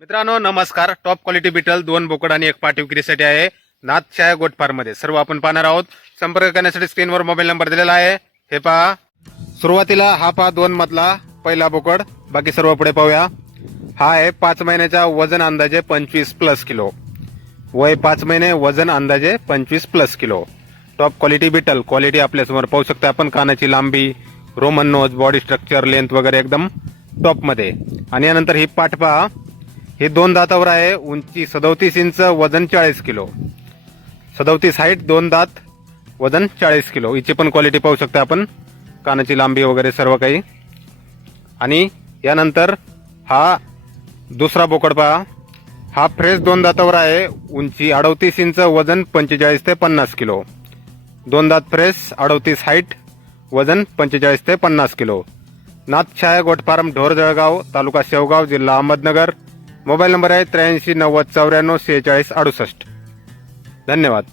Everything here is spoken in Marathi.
मित्रांनो नमस्कार. टॉप क्वालिटी बिटल दोन बोकड आणि एक पाठी विक्रीसाठी आहे नाथशाया गोट फार्म सर्व आपण पाहणार आहोत. संपर्क करण्यासाठी स्क्रीनवर मोबाईल नंबर दिलेला आहे. हे पहा. सुरुवातीला हा पहा दोन मधला पहिला बोकड. बाकी सर्व पुढे पाहूया. हा आहे पाच महिन्याचा वजन अंदाजे पंचवीस प्लस किलो. वय पाच महिने वजन अंदाजे पंचवीस plus kilo. Top quality Beetal quality आपल्यासमोर पाहू शकता आपण. कानाची लांबी Roman nose body structure length वगैरे एकदम टॉपमध्ये. आणि यानंतर ही पाठ पहा. हे दोन दातावर आहे. उंची सदोतीस इंच वजन चाळीस किलो. सदोतीस हाईट दोन दात वजन चाळीस किलो. हिची पण क्वालिटी पाहू शकता आपण. कानाची लांबी वगैरे सर्व काही. आणि यानंतर हा दुसरा बोकड पहा. हा फ्रेश दोन दातावर आहे. उंची अडतीस इंच वजन पंचेचाळीस ते पन्नास किलो. दोन दात फ्रेश अडतीस हाईट वजन पंचेचाळीस ते पन्नास किलो. नाथछाया गोट फार्म ढोर जळगाव तालुका शेवगाव जिल्हा अहमदनगर. मोबाईल नंबर आहे त्र्याऐंशी नव्वद चौऱ्याण्णव सेहेचाळीस अडुसष्ट. धन्यवाद.